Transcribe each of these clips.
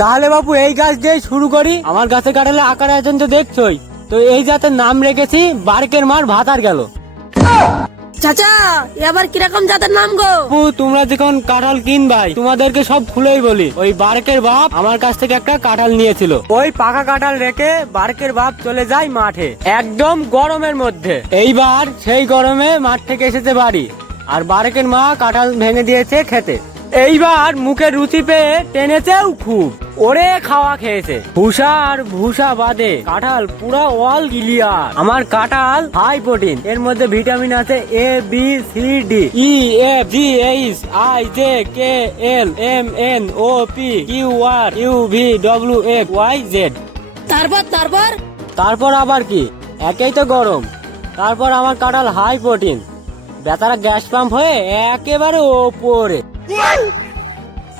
তাহলে বাপু এই গাছ দিয়ে শুরু করি। আমার গাছে কাটালে আকার আয়োজন তো দেখছই, তো এই জাতের নাম রেখেছি বারকের মার ভাতার গেল। চাচা এবার কিরকম জাতের নাম গো? বাপু তোমরা যখন কাঁঠাল কিনবাই তোমাদেরকে সব খুলেই বলি, ওই বারকের বাপ আমার কাছ থেকে একটা কাঁঠাল নিয়েছিল। ওই পাকা কাঁঠাল রেখে বারকের বাপ চলে যায় মাঠে একদম গরমের মধ্যে। এইবার সেই গরমে মাঠ থেকে এসেছে বাড়ি, আর বারকের মা কাঁঠাল ভেঙে দিয়েছে খেতে। এইবার মুখের রুচি পেয়ে টেনেছেও খুব, ওরে খাওয়া খেয়েছে। ভুষা আর ভুষা বাদে কাঁঠাল পুরো অল ক্লিয়ার। আমার কাঁঠাল হাই প্রোটিন, এর মধ্যে ভিটামিন আছে A B C D E F G H I J K L M N O P Q R U V W X Y Z. তারপর আবার কি, একেই তো গরম, তারপর আমার কাঁঠাল হাই প্রোটিন, বেচারা গ্যাস পাম্প হয়ে একেবারে ওপরে।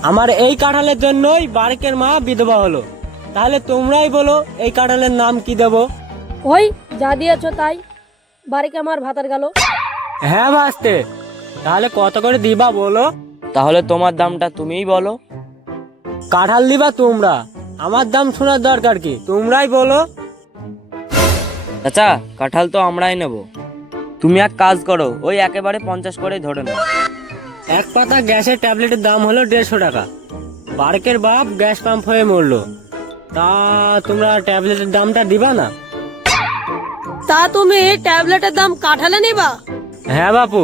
আমার এই কাঁঠালের জন্যই বারকের মা বিধবা হলো। তাহলে তোমরাই বলো এই কাঁঠালের নাম কি দেব? ওই যা দিয়েছো তাই, বাড়িকে আমার ভাতার গেল। হ্যাঁ ভাসতে, তাহলে কত করে দিবা বলো? তাহলে তোমার দামটা তুমিই বলো। কাঁঠাল দিবা তোমরা, আমার দাম শোনার দরকার কি, তোমরাই বলো। চাচা কাঁঠাল তো আমরাই নেব, তুমি এক কাজ করো, ওই একেবারে 50 করে ধরে নাও। এক পাতা গ্যাসের ট্যাবলেটের দাম হলো 150 টাকা। বারকের বাপ গ্যাস পাম্প হয়ে মরলো, তা তোমরা ট্যাবলেটের দামটা দিবা না? তা তুমি ট্যাবলেটের দাম কাঠালে নিবা? হ্যাঁ বাপু,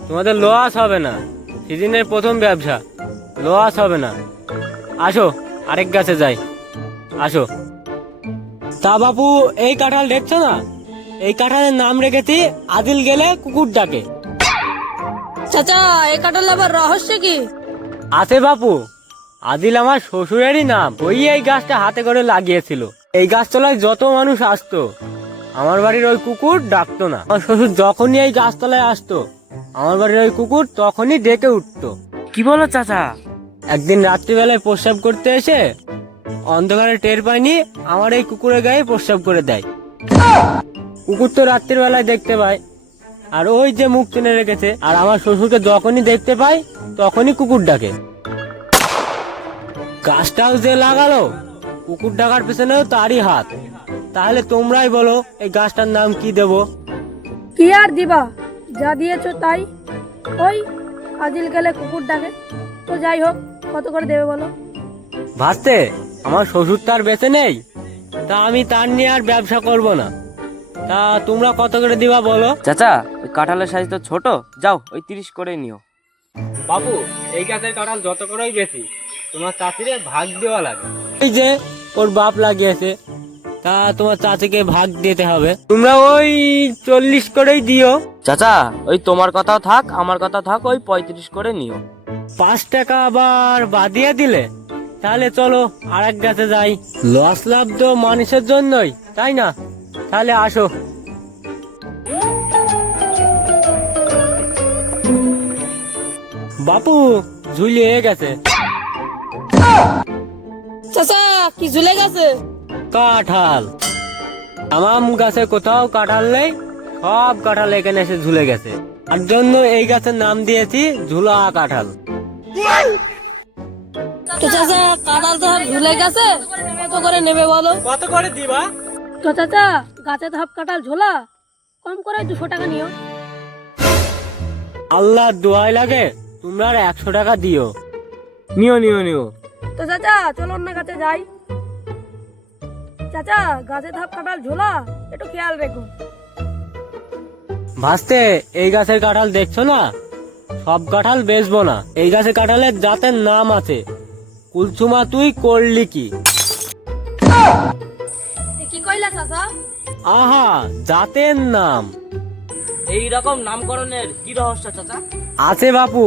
তোমাদের লস হবে না, সিজনের প্রথম ব্যবসা, লস হবে না। আসো আরেক গাছে যাই, আসো। তা বাপু এই কাঁঠাল দেখছো না, এই কাঁঠালের নাম রেখেছি আদিল গেলে কুকুর ডাকে। চাচা এই কাঠাল আবার রহস্য কি? আছে বাপু, আদিল আমার শ্বশুরেরই নাম, ওই এই গাছটা হাতে করে লাগিয়েছিল। এই গাছতলায় যত মানুষ আসতো আমার বাড়ির ওই কুকুর ডাকতো না। আমার শ্বশুর যখনই এই গাছতলায় আসতো আমার বাড়ির ওই কুকুর তখনই ডেকে উঠতো। কি বলো চাচা? একদিন রাত্রিবেলায় প্রস্রাব করতে এসে অন্ধকারে টের পাইনি, আমার এই কুকুরের গায়ে প্রস্রাব করে দেয়। কুকুর তো রাত্রির বেলায় দেখতে পায়, আর ওই যে মুখ টেনে রেখেছে, আর আমার শ্বশুরকে যখনই দেখতে পাই তখনই কুকুর ডাকে। গাছটাও যে লাগালো, কুকুর ডাকার পেছনেও তারই হাত। তাহলে তোমরাই বলো এই গাছটার নাম কি দেব? কি আর দিবা, যা দিয়েছো তাই। ওই আদিল গেলে কুকুর ডাকে, তো যাই হোক কত করে দেবে বলো? ভাসতে, আমার শ্বশুর তার বেঁচে নেই, তা আমি তার নিয়ে আর ব্যবসা করব না। তা তোমরা কত করে দিবা বলো? চাচা ওই কাঁঠালের সাইজ তো ছোট, যাও ওই 30 করে নিও। বাবু এই গাছের কাঁঠাল যত করেই বেশি, তোমার চাচিরে ভাগ দেওয়া লাগে। এই যে ওর বাপ লাগিয়েছে, তা তোমার চাচিকে ভাগ দিতে হবে। তোমরা ওই 40 করেই দিও। চাচা ওই তোমার কথাও থাক আমার কথা থাক, ওই 35 করে নিও। 5 টাকা আবার বাদিয়ে দিলে, তাহলে চলো আর এক গাছে যাই। লস লাভ তো মানুষের জন্যই, তাই না? তাহলে আসো। বাপু ঝুলিয়ে গেছে। চাচা কি ঝুলে গেছে? কাঁঠাল। আমার গাছে কোথাও কাঁঠাল নেই, সব কাঁঠাল এখানে এসে ঝুলে গেছে। তার জন্য এই গাছের নাম দিয়েছি ঝুলা কাঁঠাল। তো চাচা কাঁঠাল তো ঝুলে গেছে, কত করে নেবে বলো? কত করে দিবা? তো চাচা গাছে ধাপ কাঁঠাল ঝোলা, কম করে 200 টাকা নিও। আল্লাহ দোয়াই লাগে, তোমরা আর 100 টাকা দিও। নিও নিও নিও। তো চাচা চলো অন্য গাছে যাই। চাচা গাছে ধাপ কাঁঠাল ঝোলা, একটু খেয়াল রেখো। ভাসতে এই গাছের কাঁঠাল দেখছো না, সব কাঁঠাল বেচবো না। এই গাছের কাঁঠালের জাতের নাম আছে, কুলসুমা তুই করলি কি? কি কইলা চাচা? আহা, জাতের নাম এই রকম নামকরণের কি রহস্য চাচা? আছে বাপু,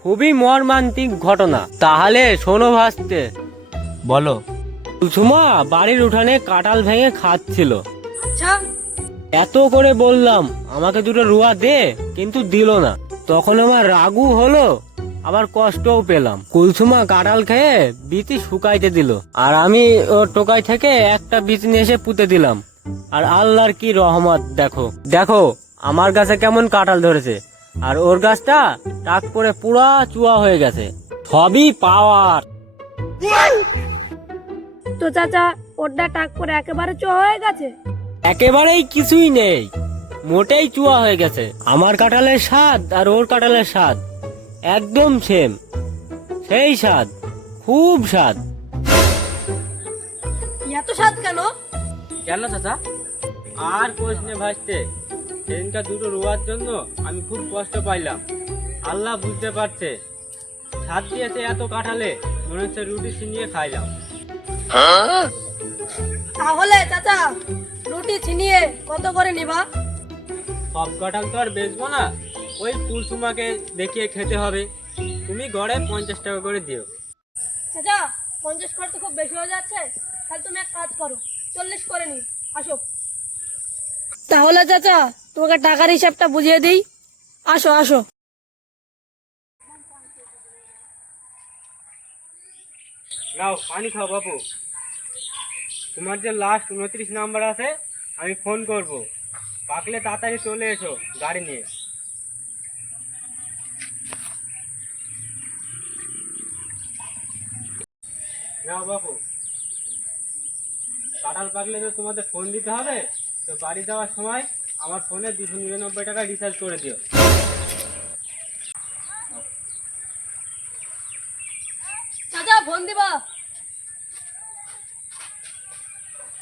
খুবই মর্মান্তিক ঘটনা। তাহলে শোনো ভাসতে। বলো। কুলসুমা বাড়ির উঠানে কাঁঠাল ভেঙে খাচ্ছিল। আচ্ছা। এত করে বললাম আমাকে দুটো রুয়া দে, কিন্তু দিল না। তখন আমার রাগু হলো, আবার কষ্টও পেলাম। কুলসুমা কাঁঠাল খেয়ে বিচি শুকাইতে দিল, আর আমি ওর টোকাই থেকে একটা বিচি নিয়ে এসে পুঁতে দিলাম। আর আল্লাহর কি রহমত, দেখো দেখো আমার গাছে কেমন কাঁঠাল ধরেছে, আর ওর গাছটা টাক পরে পুরা চুয়া হয়ে গেছে। সবই পাওয়ার। তো চাচা ওটা টাক করে একেবারে হয়ে গেছে। একেবারেই কিছুই নেই, মোটেই চুয়া হয়ে গেছে। আমার কাঁঠালের স্বাদ আর ওর কাঁঠালের স্বাদ একদম সেম, সেই স্বাদ, খুব স্বাদ। এত স্বাদ কেন? কেন চাচা? আর প্রশ্নে ভাসতে, সেদিনটা দুটো রোয়ার জন্য আমি খুব কষ্ট পাইলাম। আল্লাহ বুঝতে পারছে, স্বাদ দিয়েছে এত কাঁঠালে, মনে হচ্ছে রুটি ছিনিয়ে খাইলাম। তাহলে চাচা রুটি ছিনিয়ে কত করে নিবা? সব কাঁঠাল তো আর বেচবো না, ওই কুলসুমাকে দেখিয়ে খেতে হবে। তুমি গড়ে 50 টাকা করে দিও। চাচা 50 করে তো খুব বেশি হয়ে যাচ্ছে, তাহলে তুমি এক কাজ করো 40 করে নি, আসো। তাহলে চাচা তোমাকে টাকার হিসাবটা বুঝিয়ে দিই, আসো আসো। নাও পানি খাও বাপু। তোমার যে লাস্ট 29 নাম্বার আছে, আমি ফোন করব, পাকলে তাড়াতাড়ি চলে এসো গাড়ি নিয়ে। নাও বাপু, কাঁঠাল পাকলে তো তোমাদের ফোন দিতে হবে, তো বাড়ি যাওয়ার সময় আমার ফোনে 299 টাকা রিচার্জ করে দিও। চাচা ফোন দিবা।